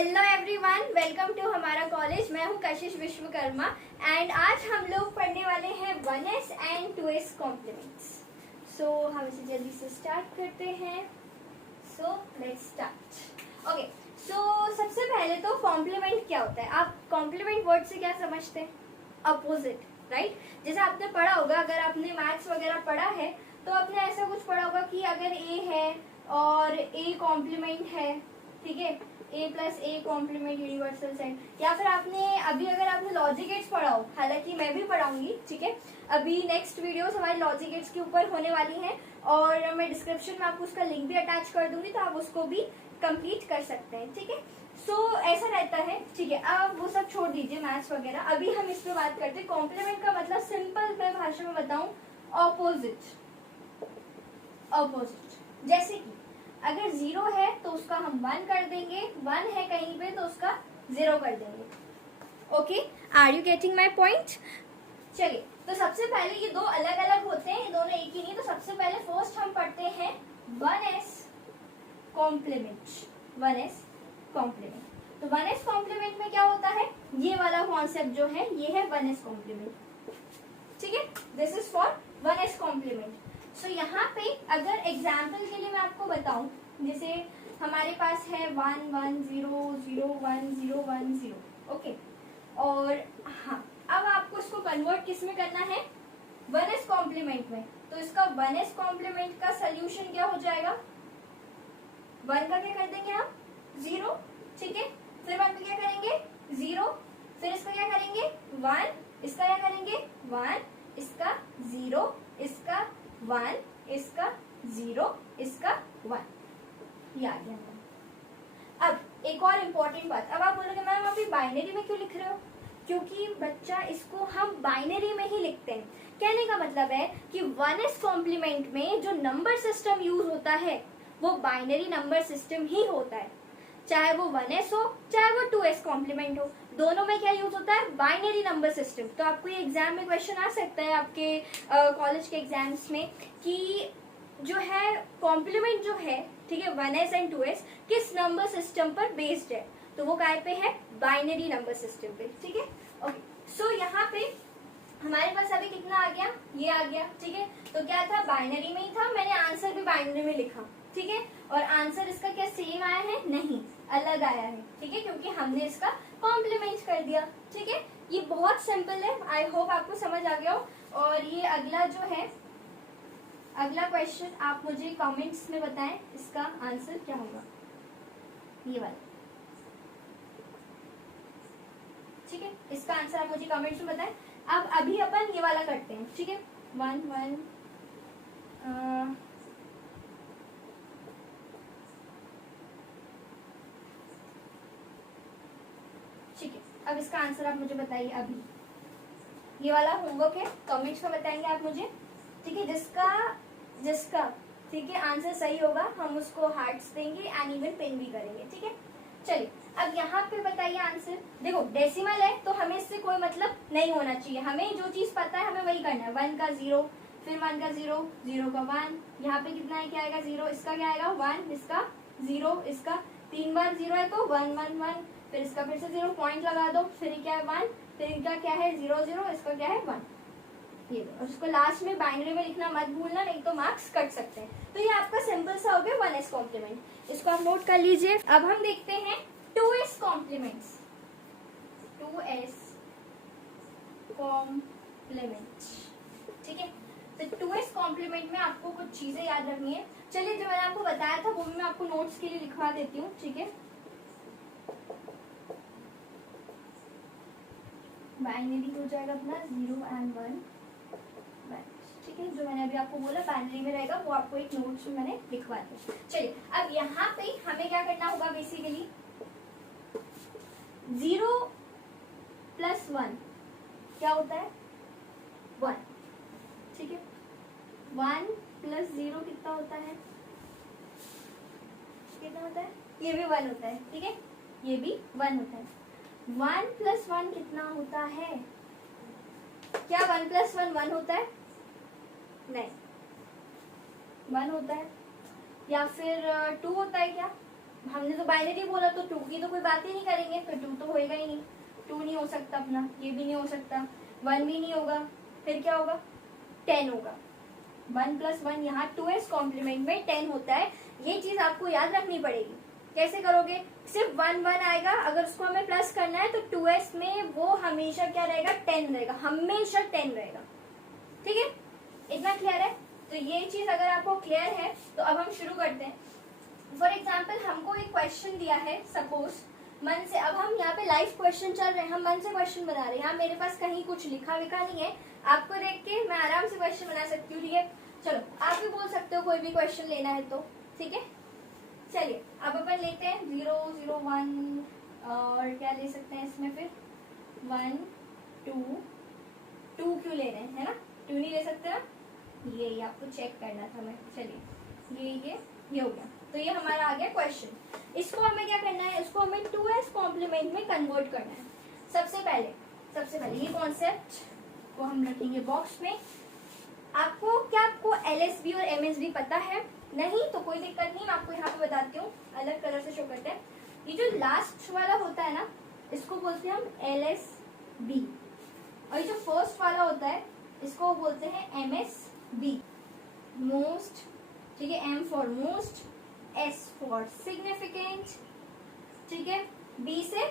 Hello everyone, welcome to हमारा college. मैं हूं कशिश विश्वकर्मा एंड आज हम लोग पढ़ने वाले हैं 1s एंड 2s कॉम्प्लीमेंट्स। सो हम इसे जल्दी से स्टार्ट करते हैं। So let's start. ओके, सो सबसे पहले तो कॉम्प्लीमेंट क्या होता है? आप कॉम्प्लीमेंट वर्ड से क्या समझते हैं? Opposite, right? जैसे आपने पढ़ा होगा, अगर आपने मैथ्स वगैरह पढ़ा है तो आपने ऐसा कुछ पढ़ा होगा कि अगर a है और a कॉम्प्लीमेंट है, ठीक है, a plus A complement universal set. या फिर आपने अभी अगर आपने लॉजिक गेट्स पढ़ा हो, हालांकि मैं भी पढ़ाऊंगी, ठीक है, अभी नेक्स्ट वीडियोस हमारी लॉजिक गेट्स के ऊपर होने वाली हैं और मैं डिस्क्रिप्शन में आपको उसका लिंक भी अटैच कर दूंगी, तो आप उसको भी कंप्लीट कर सकते हैं, ठीक है। सो ऐसा रहता है, ठीक है। अब वो सब छोड़ दीजिए मैथ्स वगैरह, अभी हम इस पे बात करते हैं। कॉम्प्लीमेंट का मतलब सिंपल मैं भाषा में बताऊं, ऑपोजिट। ऑपोजिट जैसे कि अगर 0 है तो उसका हम 1 कर देंगे, 1 है कहीं पे तो उसका 0 कर देंगे। Okay, are you getting my point? चलिए, तो सबसे पहले ये दो अलग अलग होते हैं, ये दोनों एक ही नहीं। तो सबसे पहले फर्स्ट हम पढ़ते हैं 1s कॉम्प्लीमेंट। 1s complement. तो 1s कॉम्प्लीमेंट में क्या होता है? ये वाला कॉन्सेप्ट जो है ये है 1s कॉम्प्लीमेंट, ठीक है। This is for 1s compliment. So यहाँ पे अगर एग्जाम्पल के लिए मैं आपको बताऊं, जैसे हमारे पास है 1 1 0 0 1 0 1 0, ओके। और हाँ, अब आपको इसको कन्वर्ट किस में करना है? 1s कॉम्प्लीमेंट में। तो इसका 1s कॉम्प्लीमेंट का सोल्यूशन क्या हो जाएगा? 1 का क्या कर देंगे हम? 0, ठीक है। फिर 1 का क्या करेंगे? 0। फिर इसका क्या करेंगे? 1। इसका क्या करेंगे? 1। इसका 0, इसका 1, इसका 0, इसका 1। ये आ गया। अब एक और इम्पोर्टेंट बात, अब आप बोलोगे मैम अभी बाइनरी में क्यों लिख रहे हो? क्योंकि बच्चा इसको हम बाइनरी में ही लिखते हैं। कहने का मतलब है कि 1s कॉम्प्लीमेंट में जो नंबर सिस्टम यूज होता है वो बाइनरी नंबर सिस्टम ही होता है, चाहे वो 1s हो चाहे वो 2s कॉम्प्लीमेंट हो, दोनों में क्या यूज होता है? Binary number system. तो आपको ये एग्जाम में क्वेश्चन आ सकता है आपके कॉलेज के एग्जाम्स में कि जो है कॉम्प्लीमेंट जो है, ठीक है, 1s एंड 2s किस नंबर सिस्टम पर बेस्ड है? तो वो काय पे है? बाइनरी नंबर सिस्टम पे, ठीक है। ओके, सो यहाँ पे हमारे पास अभी कितना आ गया? ये आ गया, ठीक है। तो क्या था? बाइनरी में ही था, मैंने आंसर भी बाइनरी में लिखा, ठीक है। और आंसर इसका क्या सेम आया है? नहीं, अलग आया है, ठीक है, क्योंकि हमने इसका कॉम्प्लीमेंट कर दिया, ठीक है। ये बहुत सिंपल है, आई होप आपको समझ आ गया हो। और ये अगला जो है, अगला क्वेश्चन आप मुझे कमेंट्स में बताएं इसका आंसर क्या होगा, ये वाला, ठीक है। इसका आंसर आप मुझे कमेंट्स में बताएं। अब अभी अपन ये वाला करते हैं, ठीक है। 1 1 ठीक है। अब इसका आंसर आप मुझे बताइए। अभी ये वाला होमवर्क है, कमेंट्स में बताएंगे आप मुझे, ठीक है। जिसका ठीक है आंसर सही होगा हम उसको हार्ट्स देंगे एंड इवन पिन भी करेंगे, ठीक है। चलिए, अब यहाँ पे बताइए आंसर। देखो डेसिमल है तो हमें इससे कोई मतलब नहीं होना चाहिए, हमें जो चीज पता है हमें वही करना है। 1 का 0, फिर 1 का 0, 0 का 1, यहाँ पे कितना है? क्या आएगा? 0। इसका क्या आएगा? 1, इसका 0, इसका 3 बार 0 है तो 1 1 1, फिर इसका फिर से 0 पॉइंट लगा दो, फिर क्या है? 1, फिर इनका क्या है? 0 0, इसका क्या है? 1। ये और उसको लास्ट में बाइनरी में लिखना मत भूलना, नहीं तो मार्क्स कट सकते हैं। तो ये आपका सिंपल सा हो गया 1s कॉम्प्लीमेंट, इसको आप नोट कर लीजिए। अब हम देखते हैं 2s कॉम्प्लीमेंट्स। 2s कॉम्प्लीमेंट, ठीक है। तो 2s कॉम्प्लीमेंट में आपको कुछ चीजें याद रखनी है। चलिए, जो मैंने आपको बताया था वो भी मैं आपको नोट्स के लिए लिखवा देती हूँ, ठीक है। बाइनरी हो जाएगा अपना 0 एंड 1, ठीक है। जो मैंने अभी आपको बोला बाइनरी में रहेगा वो आपको एक नोट्स में मैंने लिखवा दिया। चलिए, अब यहाँ पे हमें क्या करना होगा? बेसिकली 0 प्लस 1 क्या होता है? 1, ठीक है। 1 प्लस 0 कितना होता है? कितना होता है? ये भी 1 होता है, ठीक है, ये भी 1 होता है। 1 प्लस 1 कितना होता है? क्या 1 प्लस 1 1 होता है? नहीं, 1 होता है। या फिर 2 होता है क्या? हमने तो बाइनरी बोला तो 2 की तो कोई बात ही नहीं करेंगे, तो 2 तो होएगा ही नहीं, 2 नहीं हो सकता अपना, ये भी नहीं हो सकता, 1 भी नहीं होगा, फिर क्या होगा 10 होगा। 1 + 1 यहाँ 2s कॉम्प्लीमेंट में 10 होता है, ये चीज आपको याद रखनी पड़ेगी। कैसे करोगे, सिर्फ 1 1 आएगा, अगर उसको हमें प्लस करना है तो 2s में वो हमेशा क्या रहेगा 10 रहेगा, हमेशा 10 रहेगा। ठीक है, इतना क्लियर है। तो ये चीज अगर आपको क्लियर है तो अब हम शुरू करते हैं। फॉर एग्जाम्पल हमको एक क्वेश्चन दिया है, सपोज मन से, अब हम यहाँ पे लाइव क्वेश्चन चल रहे हैं, हम मन से क्वेश्चन बना रहे हैं। यहाँ मेरे पास कहीं कुछ लिखा विखा नहीं है, आपको देख के मैं आराम से क्वेश्चन बना सकती हूँ। ठीक है, चलो आप भी बोल सकते हो कोई भी क्वेश्चन लेना है तो। ठीक है, चलिए अब अपन लेते हैं 0 0 1 और क्या ले सकते हैं इसमें, फिर 1 2 क्यों ले रहे हैं, है ना, 2 नहीं ले सकते ना, ये आपको चेक करना था मैं। चलिए ये हो गया, तो ये हमारा आ गया क्वेश्चन। इसको हमें क्या करना है, इसको हमें 2s कॉम्प्लीमेंट में कन्वर्ट करना है। सबसे पहले ये कॉन्सेप्ट को हम रखेंगे बॉक्स में। आपको LSB और MSB पता है, नहीं तो कोई दिक्कत नहीं, मैं आपको यहाँ पे बताती हूँ, अलग कलर से शो करते हैं। ये जो लास्ट वाला होता है ना, इसको बोलते हैं हम LSB, और ये जो फर्स्ट वाला होता है इसको बोलते हैं MSB, मोस्ट। ठीक है, M for most, S for significant. ठीक है, B से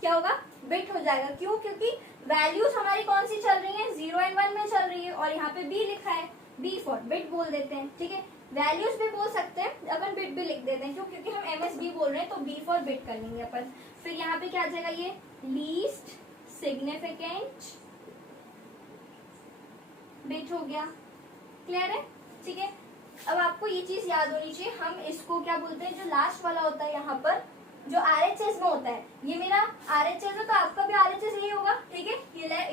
क्या होगा, बिट हो जाएगा। क्यों, क्योंकि वैल्यूज हमारी कौन सी चल रही है, 0 और 1 में चल रही है, और यहाँ पे B लिखा है, B फॉर बिट बोल देते हैं। ठीक है, वैल्यूज भी बोल सकते हैं, अपन बिट भी लिख देते हैं। क्यों, क्योंकि हम MSB बोल रहे हैं, तो B फॉर बिट कर लेंगे अपन। फिर यहाँ पे क्या आ जाएगा, ये लीस्ट सिग्निफिकेंट बिट हो गया। क्लियर है, ठीक है। अब आपको ये चीज याद होनी चाहिए, हम इसको क्या बोलते हैं, जो लास्ट वाला होता है यहाँ पर, जो RHS में होता है, ये मेरा RHS है तो आपका भी RHS यही होगा। ठीक है,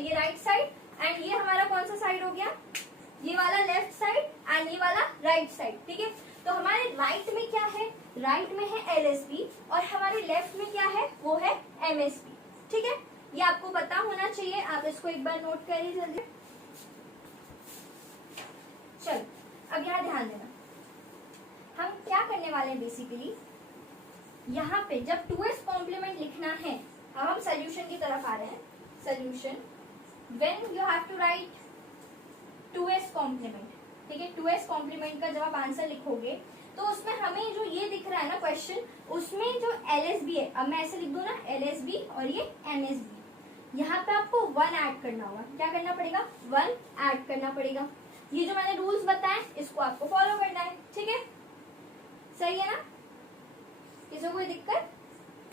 ये राइट साइड, एंड ये हमारा कौन सा साइड हो गया, ये वाला लेफ्ट साइड, एंड ये वाला राइट साइड। ठीक है, तो हमारे राइट में क्या है, राइट में है LSB, और हमारे लेफ्ट में क्या है, वो है MSB। ठीक है, ये आपको पता होना चाहिए, आप इसको एक बार नोट करिए जल्दी। चलो अब यहाँ ध्यान देना, हम क्या करने वाले हैं, बेसिकली यहाँ पे जब 2s कॉम्प्लीमेंट लिखना है, अब हम सोल्यूशन की तरफ आ रहे हैं। Solution, when you have to write 2s complement. ठीक है, 2s कॉम्प्लीमेंट का जब आप आंसर लिखोगे तो उसमें हमें जो ये दिख रहा है ना क्वेश्चन, उसमें जो LSB है, अब मैं ऐसे लिख दूं ना, LSB और ये MSB, यहाँ पे आपको 1 ऐड करना होगा। क्या करना पड़ेगा, 1 ऐड करना पड़ेगा। ये जो मैंने रूल्स बताए इसको आपको फॉलो करना है। ठीक है, सही है ना, किसी को कोई दिक्कत।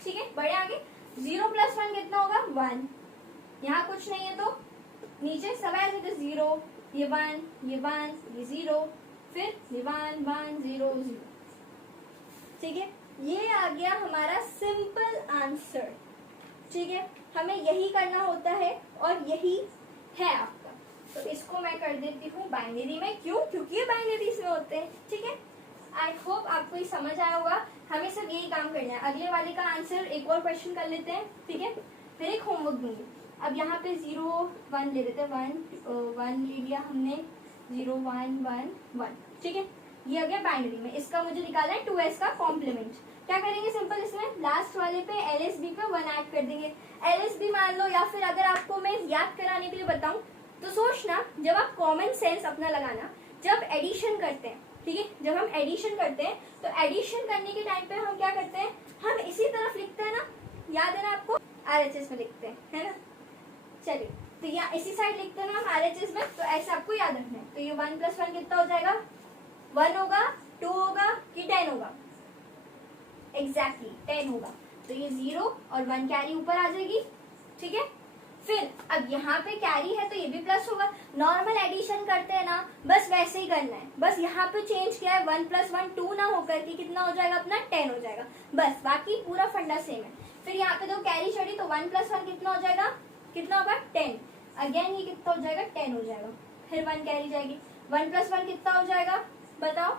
ठीक है, बढ़े आगे। 0 + 1 कितना होगा, 1। यहाँ कुछ नहीं है तो नीचे सब ऐसे तो 0, ये 1, ये 1, ये 0, फिर ये 1 1 0 0। ठीक है, ये आ गया हमारा सिंपल आंसर। ठीक है, हमें यही करना होता है और यही है आपका। तो इसको मैं कर देती हूँ बाइनरी में। क्यों, क्योंकि ये बाइनरीज में होते हैं। ठीक है, आई होप आपको ये समझ आया होगा। हमें सिर्फ यही काम करना है। अगले वाले का आंसर एक और क्वेश्चन कर लेते हैं। ठीक है, फिर एक होमवर्क दूंगी। अब यहाँ पे 0 1 ले लेते हैं, 1 ले लिया हमने, 0 1 1 1। ठीक है, ये आ गया बाइनरी में। इसका मुझे निकालना है 2s का कॉम्प्लीमेंट। क्या करेंगे, सिंपल, इसमें लास्ट वाले पे LSB पे 1 ऐड कर देंगे। LSB मान लो, या फिर अगर आपको मैं याद कराने के लिए बताऊं तो सोचना, जब आप कॉमन सेंस अपना लगाना, जब एडिशन करते हैं, ठीक है, जब हम एडिशन करते हैं तो एडिशन करने के टाइम पे हम क्या करते हैं, हम इसी तरफ लिखते हैं ना, याद है ना आपको, RHS में लिखते हैं, है ना। चलिए, तो यहाँ इसी साइड लिखते हैं ना हम RHS में, तो ऐसा आपको याद रखना है। तो ये 1 + 1 कितना हो जाएगा, 1 होगा, 2 होगा कि 10 होगा, एग्जैक्टली 10 होगा। तो ये 0 और 1 कैरी ऊपर आ जाएगी। ठीक है, फिर अब यहाँ पे कैरी है तो ये भी प्लस होगा। नॉर्मल एडिशन करते हैं ना, बस वैसे ही करना है। बस यहाँ पे चेंज किया है, 1 + 1 2 ना होकर के कितना हो जाएगा अपना, 10 हो जाएगा। बस बाकी पूरा फंडा सेम है। फिर यहाँ पे 2 कैरी चढ़ी तो 1 + 1 कितना हो जाएगा, कितना होगा 10। अगेन ये कितना हो जाएगा, 10 हो जाएगा। फिर 1 कैरी जाएगी, 1 + 1 कितना हो जाएगा बताओ,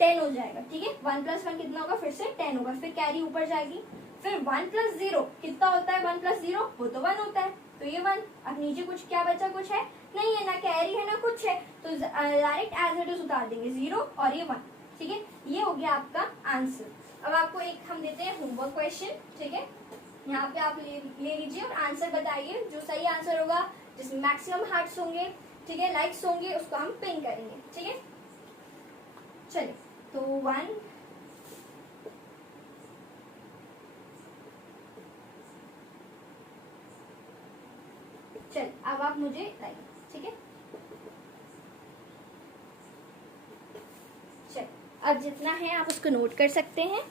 10 हो जाएगा। ठीक है, 1 + 1 कितना होगा, फिर से 10 होगा। फिर कैरी ऊपर जाएगी। फिर 1 + 0 कितना होता है, 1 + 0 वो तो 1 होता है, तो ये 1। अब नीचे कुछ क्या बचा, कुछ है नहीं है, ना कैरी है ना कुछ है, तो डायरेक्ट एज इट इज उतार देंगे 0 और ये 1। ठीक है, ये हो गया आपका आंसर। अब आपको एक हम देते हैं होमवर्क क्वेश्चन, ठीक है। यहाँ पे आप ले लीजिए और आंसर बताइए। जो सही आंसर होगा, जिसमें मैक्सिमम हार्ट्स होंगे, ठीक है, लाइक्स होंगे, उसको हम पिन करेंगे, ठीक है। चलिए, तो 1 चल, अब आप मुझे लाइक, ठीक है। चल, अब जितना है आप उसको नोट कर सकते हैं।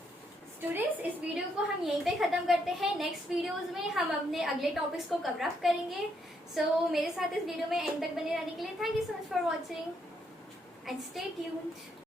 स्टूडेंट्स, इस वीडियो को हम यहीं पे खत्म करते हैं। नेक्स्ट वीडियोस में हम अपने अगले टॉपिक्स को कवर अप करेंगे। सो मेरे साथ इस वीडियो में एंड तक बने रहने के लिए thank you so much for watching and stay tuned.